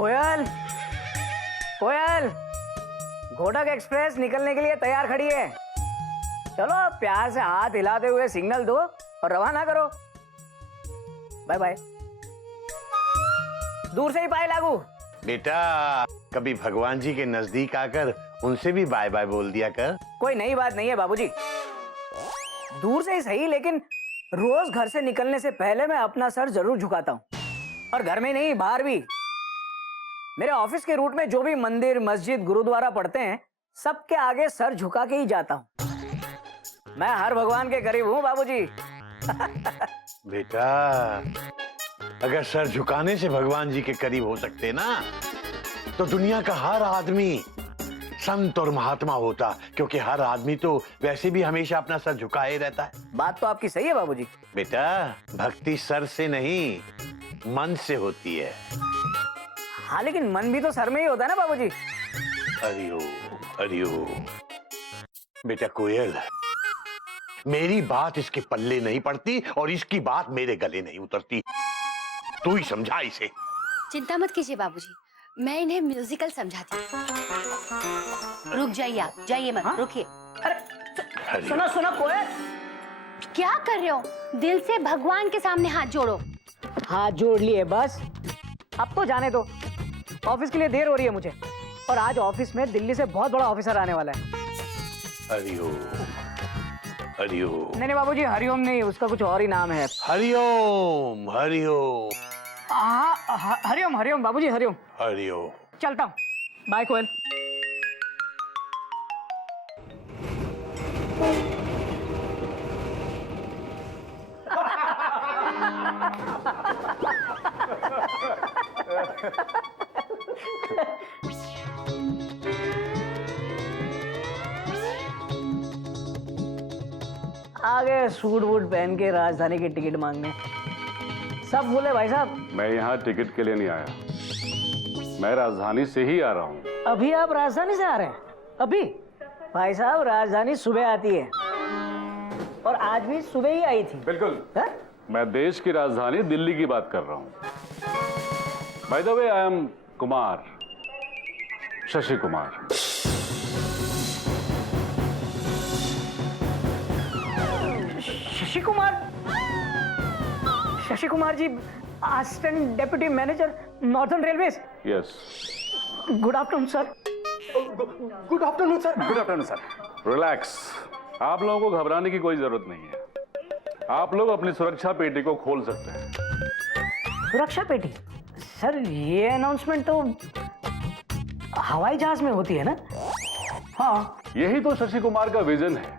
कोयल, कोयल, घोटक express निकलने के लिए तैयार खड़ी है। चलो प्यार से हाथ हिलाते हुए सिग्नल दो और रवाना करो। Bye bye. दूर से ही पाए लागू। बेटा कभी भगवान जी के नजदीक आकर उनसे भी बाय बाय बोल दिया कर। कोई नई बात नहीं है बाबूजी, दूर से ही सही, लेकिन रोज घर से निकलने से पहले मैं अपना सर जरूर झुकाता हूँ। और घर में नहीं, बाहर भी। मेरे ऑफिस के रूट में जो भी मंदिर, मस्जिद, गुरुद्वारा पड़ते हैं, सबके आगे सर झुका के ही जाता हूँ। मैं हर भगवान के करीब हूँ बाबूजी। बेटा अगर सर झुकाने से भगवान जी के करीब हो सकते ना, तो दुनिया का हर आदमी संत और महात्मा होता, क्योंकि हर आदमी तो वैसे भी हमेशा अपना सर झुकाए रहता है। बात तो आपकी सही है बाबूजी। बेटा भक्ति सर से नहीं, मन से होती है। हाँ, लेकिन मन भी तो सर में ही होता है ना बाबूजी। हरिओम हरिओम। बेटा कोयल, मेरी बात इसके पल्ले नहीं पड़ती और इसकी बात मेरे गले नहीं उतरती। तू ही समझा इसे। चिंता मत कीजिए बाबूजी, मैं इन्हें म्यूजिकल समझाती हूँ। रुक जाइए, आप जाइए मत। रुकिए। अरे सुनो सुनो कोयल, क्या कर रहे हो? दिल से भगवान के सामने हाथ जोड़ो। हाथ जोड़ लिए बस, अब तो जाने दो। ऑफिस के लिए देर हो रही है मुझे, और आज ऑफिस में दिल्ली से बहुत बड़ा ऑफिसर आने वाला है। हरिओम हरिओम। नहीं बाबूजी, हरिओम नहीं, उसका कुछ और ही नाम है। हरिओम हरिओम। हरिओम हरिओम बाबूजी, हरिओम। हरिओम। चलता हूँ, बाय कोयल। आगे सूट वूट पहन के राजधानी की टिकट मांगने। सब बोले भाई साहब। मैं यहाँ टिकट के लिए नहीं आया, मैं राजधानी से ही आ रहा हूँ। अभी आप राजधानी से आ रहे हैं? अभी? भाई साहब राजधानी सुबह आती है, और आज भी सुबह ही आई थी। बिल्कुल है? मैं देश की राजधानी दिल्ली की बात कर रहा हूँ। By the way I am Kumar, Shashi Kumar. Shashi Kumar? Shashi Kumar ji, assistant deputy manager, Northern Railways. Yes. Good afternoon sir. Good afternoon sir. Good afternoon sir. Relax, आप लोगों को घबराने की कोई जरूरत नहीं है। आप लोग अपनी सुरक्षा पेटी को खोल सकते हैं। सुरक्षा पेटी? सर ये अनाउंसमेंट तो हवाई जहाज में होती है ना? हाँ। यही तो शशि कुमार का विजन है।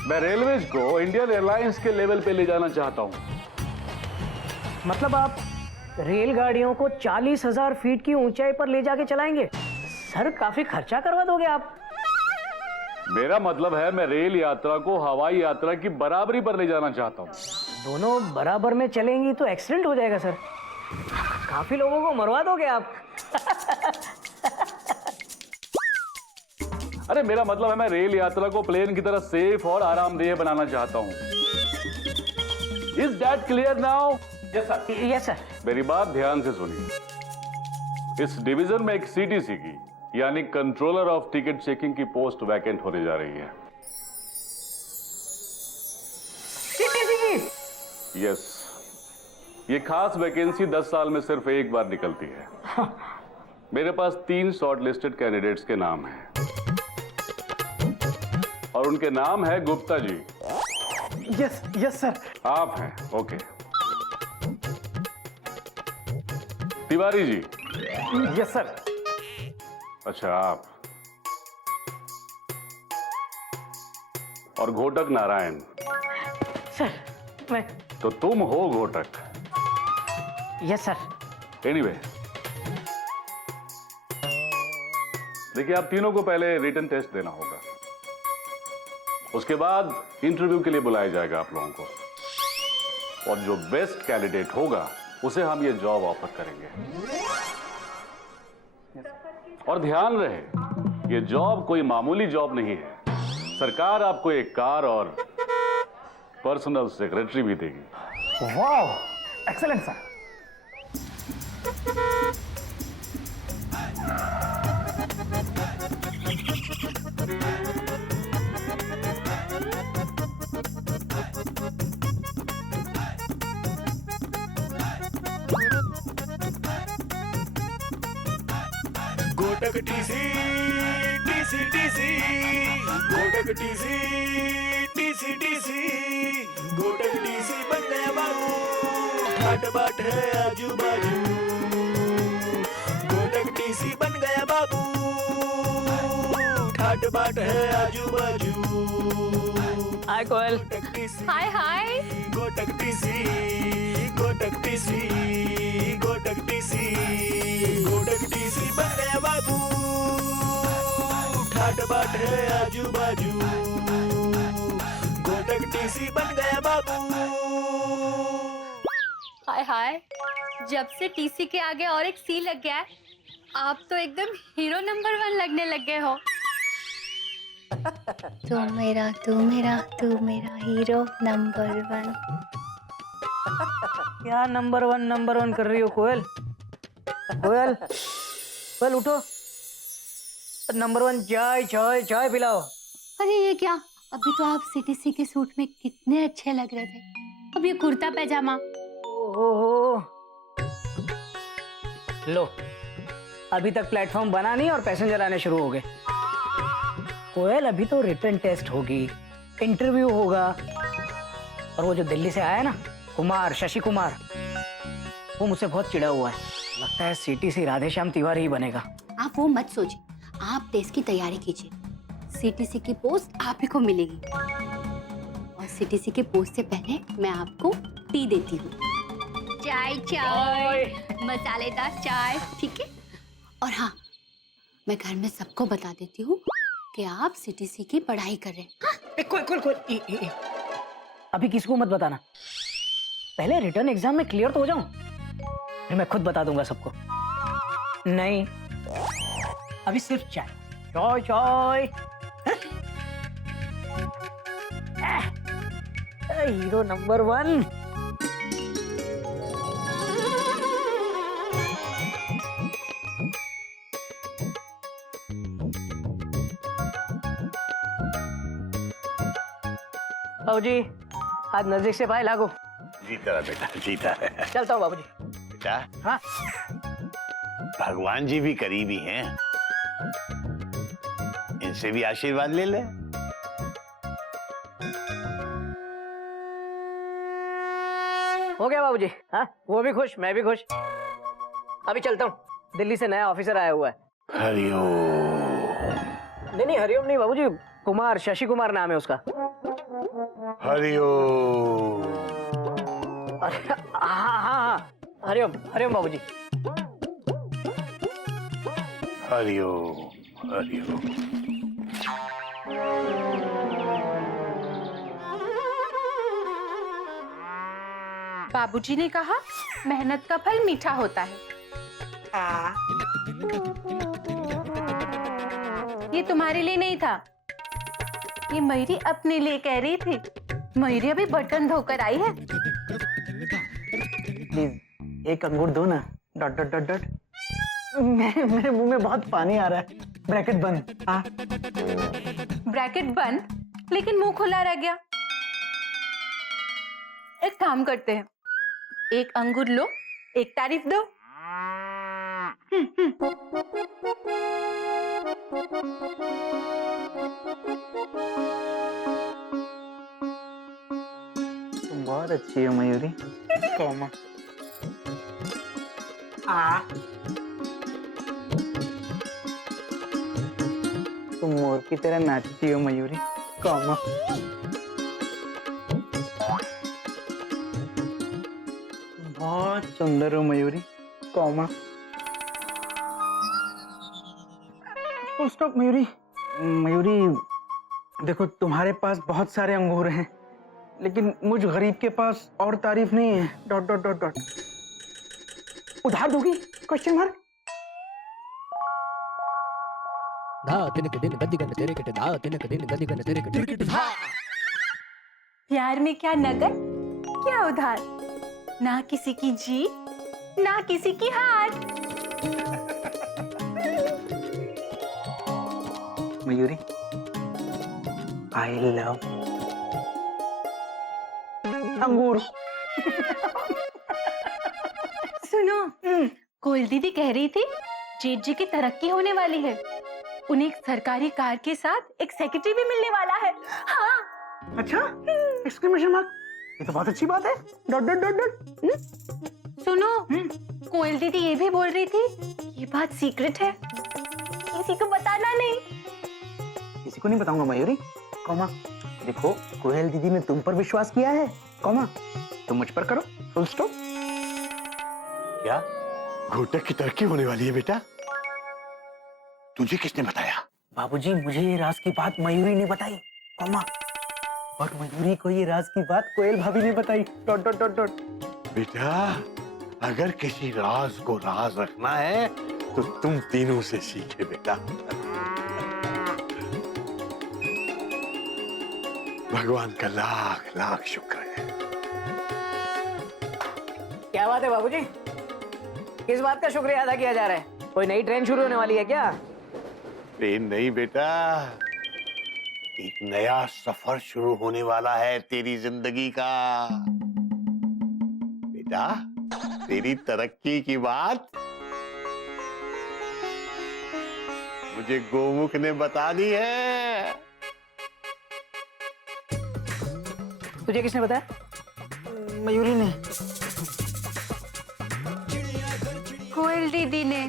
मैं रेलवेज को इंडियन एयरलाइंस के लेवल पे ले जाना चाहता हूँ। मतलब आप रेलगाड़ियों को 40,000 फीट की ऊंचाई पर ले जाके चलाएंगे? सर काफी खर्चा करवा दोगे आप। मेरा मतलब है मैं रेल यात्रा को हवाई यात्रा की बराबरी पर ले जाना चाहता हूँ। दोनों बराबर में चलेंगी तो एक्सीडेंट हो जाएगा सर, काफी लोगों को मरवा दोगे आप। अरे मेरा मतलब है मैं रेल यात्रा को प्लेन की तरह सेफ और आरामदेह बनाना चाहता हूँ। Is that clear now? Yes sir. Yes sir. मेरी बात ध्यान से सुनिए। इस डिवीजन में एक सीटीसी की यानी कंट्रोलर ऑफ टिकट चेकिंग की पोस्ट वैकेंट होने जा रही है। सीटीसी की? यस। ये खास वैकेंसी 10 साल में सिर्फ एक बार निकलती है। मेरे पास 3 शॉर्ट लिस्टेड कैंडिडेट्स के नाम हैं, और उनके नाम है Gupta ji. Yes yes sir. आप हैं? Okay. Tiwari ji? Yes sir. अच्छा आप। और घोटक नारायण? सर मैं। तो तुम हो घोटक? Yes sir. एनीवे, देखिए आप तीनों को पहले रिटन टेस्ट देना होगा, उसके बाद इंटरव्यू के लिए बुलाया जाएगा आप लोगों को, और जो बेस्ट कैंडिडेट होगा उसे हम ये जॉब ऑफर करेंगे। और ध्यान रहे ये जॉब कोई मामूली जॉब नहीं है। सरकार आपको एक कार और पर्सनल सेक्रेटरी भी देगी। वाह, एक्सीलेंट सर। गोटक टीसी टीसी टीसी गोटक टीसी टीसी टीसी गोटक टीसी बन गया बाबू ठाट बाट है आजू बाजू गोटक टीसी बन गया बाबू ठाट बाट है आजू बाजू हाय कोयल। गोटक टीसी हाय हाय। गोटक टीसी गोटक टीसी गोटक टीसी गोटक टीसी बन गया बाबू ठाट बाट है आजू बाजू गोटक टीसी बन गया बाबू। हाय हाय। जब से टीसी के आगे और एक सी लग गया है, आप तो एकदम हीरो नंबर 1 लगने लग गए हो। तू मेरा हीरो नंबर 1। क्या नंबर वन कर रही हो कोयल? कोयल कोयल उठो, नंबर 1 चाय चाय चाय पिलाओ। अरे ये क्या, अभी तो आप सीटीसी के सूट में कितने अच्छे लग रहे थे, अब ये कुर्ता पैजामा। ओहो, लो अभी तक प्लेटफॉर्म बना नहीं और पैसेंजर आने शुरू हो गए। कोयल अभी तो रिटर्न टेस्ट होगी, इंटरव्यू होगा, और वो जो दिल्ली से आया ना कुमार, शशि कुमार, वो मुझसे बहुत चिढ़ा हुआ है। लगता है सीटीसी राधेश्याम तिवारी ही बनेगा। आप वो मत सोचिए, आप टेस्ट की तैयारी कीजिए। सीटीसी की पोस्ट आप ही को मिलेगी, और सीटीसी के पोस्ट से पहले मैं आपको टी देती हूँ। चाय चाय, मसालेदार चाय, ठीक है। और हाँ, मैं घर में सबको बता देती हूँ कि आप सीटीसी की पढ़ाई कर रहे हैं। हाँ? कोयल अभी किसको मत बताना, पहले रिटर्न एग्जाम में क्लियर तो हो जाऊं, फिर मैं खुद बता दूंगा सबको। नहीं, अभी सिर्फ चाय चाय चाय। Hero number 1। बाबूजी आज नजदीक से पाए लागो। जीता रहा बेटा, जीता है। चलता हूँ बाबूजी। बेटा हाँ भगवान जी भी करीबी हैं, इनसे भी आशीर्वाद ले ले। हो गया बाबूजी। हाँ वो भी खुश, मैं भी खुश। अभी चलता हूँ, दिल्ली से नया ऑफिसर आया हुआ है। हरिओम। नहीं हरिओम नहीं बाबूजी, कुमार, शशि कुमार नाम है उसका। हरिओम। हाँ हरिओम हरिओम बाबूजी। हरिओम हरिओम। बाबूजी ने कहा मेहनत का फल मीठा होता है। ये तुम्हारे लिए नहीं था, ये मयूरी अपने लिए कह रही थी। मयूरी अभी बर्तन धोकर आई है। प्लीज एक अंगूर दो ना। Dot dot dot dot. मेरे मुंह में बहुत पानी आ रहा है। ब्रैकेट बंद। हाँ ब्रैकेट बंद, लेकिन मुंह खुला रह गया। एक काम करते हैं, एक अंगूर लो, एक तारीफ दो। तुम बहुत अच्छी हो मयूरी। कौमा। तुम मोर की तरह नाचती हो मयूरी। कौमा। बहुत सुंदर हो Mayuri. Comma. Full stop Mayuri. Mayuri देखो, तुम्हारे पास बहुत सारे अंगूर हैं, लेकिन मुझ गरीब के पास और तारीफ नहीं है। Dot dot dot dot. उधार दोगी? Question mark. प्यार में क्या नगद, क्या उधार, ना किसी की जीत, ना किसी की हार। मयूरी, आई लव अंगूर। सुनो, कोयल दीदी कह रही थी जेठ जी की तरक्की होने वाली है। उन्हें एक सरकारी कार के साथ एक सेक्रेटरी भी मिलने वाला है। हाँ। अच्छा, एक्सक्लेमेशन मार्क, ये तो बहुत अच्छी बात है। Dot dot dot dot. सुनो, कोयल दीदी ये भी बोल रही थी ये बात सीक्रेट है, किसी को बताना नहीं। किसी को नहीं बताऊंगा मयूरी, कॉमा। देखो, कोयल दीदी ने तुम पर विश्वास किया है, कॉमा, तुम मुझ पर करो, फुल स्टॉप। क्या घोटक की तरक्की होने वाली है बेटा? तुझे किसने बताया? बाबूजी, मुझे ये राज की बात मयूरी ने बताई, कॉमा, और मयूरी को ये राज की बात कोयल भाभी ने बताई, डॉट डॉट डॉट डॉट। बेटा, अगर किसी राज को राज रखना है तो तुम तीनों से सीखे बेटा। भगवान का लाख लाख शुक्र है। क्या बात है बाबूजी? किस बात का शुक्रिया अदा किया जा रहा है? कोई नई ट्रेन शुरू होने वाली है क्या? ट्रेन नहीं बेटा, एक नया सफर शुरू होने वाला है तेरी जिंदगी का। बेटा, तेरी तरक्की की बात मुझे गोमुख ने बता दी है। तुझे किसने बताया? मयूरी ने। कोयल दीदी ने।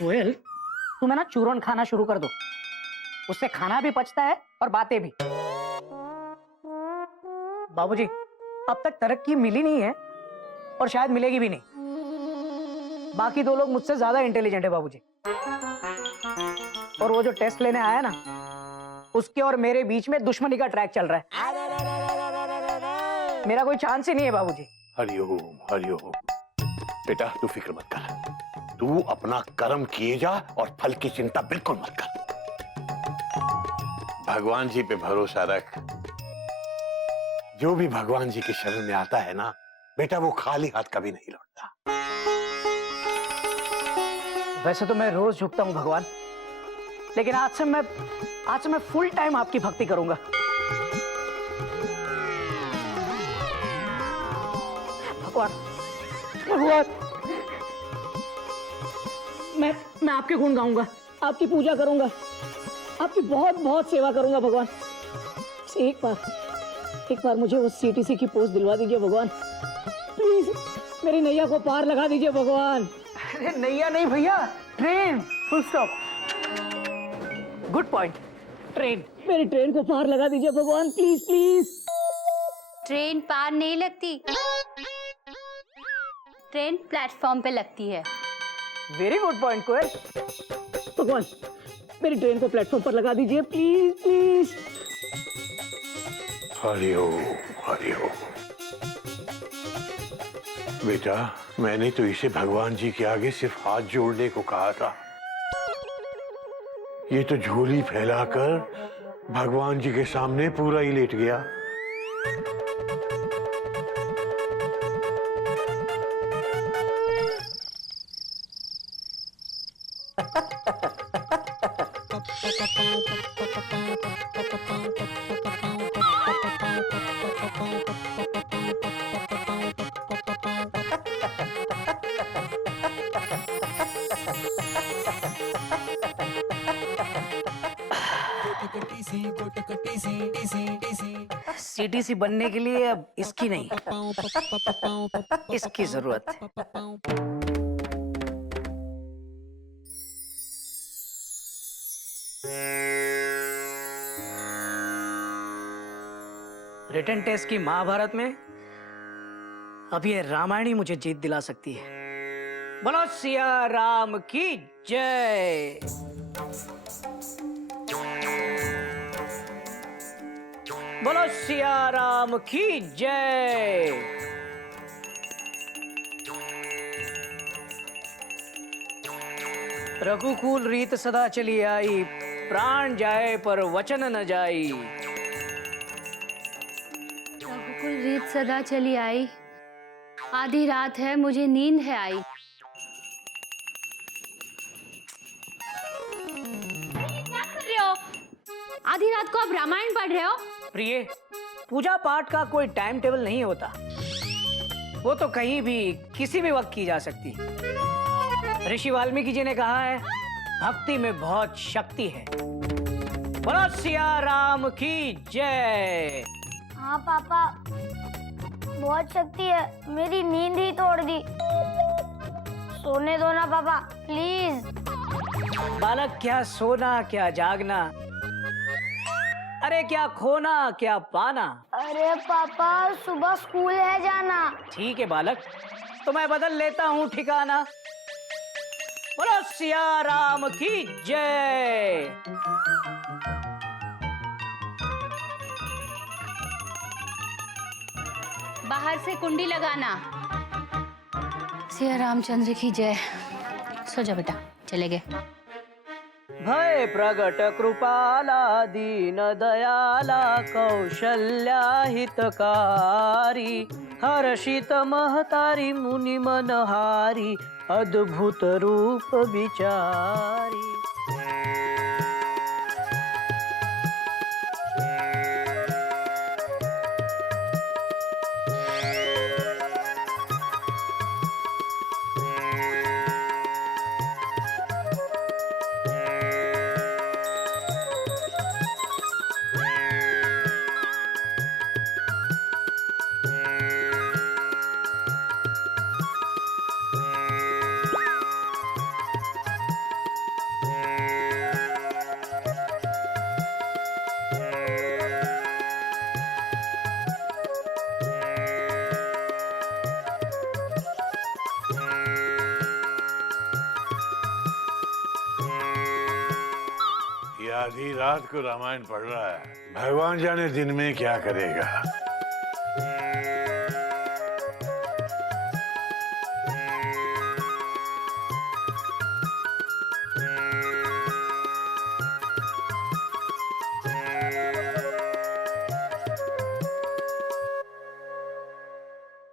कोयल, तुम है ना चूरन खाना शुरू कर दो, उससे खाना भी पचता है और बातें भी। बाबूजी, अब तक तरक्की मिली नहीं है और शायद मिलेगी भी नहीं। बाकी दो लोग मुझसे ज्यादा इंटेलिजेंट है बाबूजी। और वो जो टेस्ट लेने आया ना, उसके और मेरे बीच में दुश्मनी का ट्रैक चल रहा है। मेरा कोई चांस ही नहीं है बाबूजी। हरिओम हरिओम। बेटा, तू फिक्र मत कर, तू अपना कर्म किए जा और फल की चिंता बिल्कुल मत कर। भगवान जी पे भरोसा रख। जो भी भगवान जी के शरण में आता है ना बेटा, वो खाली हाथ कभी नहीं लौटता। वैसे तो मैं रोज झुकता हूँ भगवान, लेकिन आज से मैं फुल टाइम आपकी भक्ति करूंगा। भगवान, भगवान, मैं आपके गुण गाऊंगा, आपकी पूजा करूंगा, आपकी बहुत बहुत सेवा करूंगा भगवान। एक बार मुझे उस सीटीसी की पोस्ट दिलवा दीजिए भगवान, प्लीज। मेरी नैया को पार लगा दीजिए भगवान। अरे नैया नहीं भैया, train, full stop. Good point, train. मेरी ट्रेन को पार लगा दीजिए भगवान, प्लीज प्लीज। ट्रेन पार नहीं लगती, ट्रेन प्लेटफॉर्म पे लगती है। वेरी गुड पॉइंट कोयल। भगवान, मेरी ट्रेन को प्लेटफॉर्म पर लगा दीजिए, प्लीज प्लीज। हरिओम हरिओम। बेटा, मैंने तो इसे भगवान जी के आगे सिर्फ हाथ जोड़ने को कहा था। ये तो झोली फैलाकर भगवान जी के सामने पूरा ही लेट गया। सीटीसी बनने के लिए अब इसकी नहीं, इसकी जरूरत है। रिटन टेस्ट की महाभारत में अब ये रामायणी मुझे जीत दिला सकती है। बोलो सिया राम की जय। बोलो सिया राम की जय। रघुकुल रीत सदा चली आई, प्राण जाए पर वचन न जाई। रघुकुल रीत सदा चली आई, आधी रात है मुझे नींद है आई। आधी रात को आप रामायण पढ़ रहे हो? प्रिय, पूजा पाठ का कोई टाइम टेबल नहीं होता, वो तो कहीं भी किसी भी वक्त की जा सकती है। ऋषि वाल्मीकि जी ने कहा है, भक्ति में बहुत शक्ति है। बोलो सिया राम की जय। हाँ पापा, बहुत शक्ति है, मेरी नींद ही तोड़ दी। सोने दो ना पापा, प्लीज। बालक, क्या सोना क्या जागना, अरे क्या खोना क्या पाना। अरे पापा, सुबह स्कूल है जाना। ठीक है बालक, तो मैं बदल लेता हूँ ठिकाना। बोलो सिया राम की जय। बाहर से कुंडी लगाना। सिया रामचंद्र की जय। सो जा बेटा, चले गए। भय प्रगट कृपाला दीन दयाला कौशल्या हितकारी हर्षित महतारी मुनि मनहारी अद्भुत रूप विचारी। ये आधी रात को रामायण पढ़ रहा है, भगवान जाने दिन में क्या करेगा।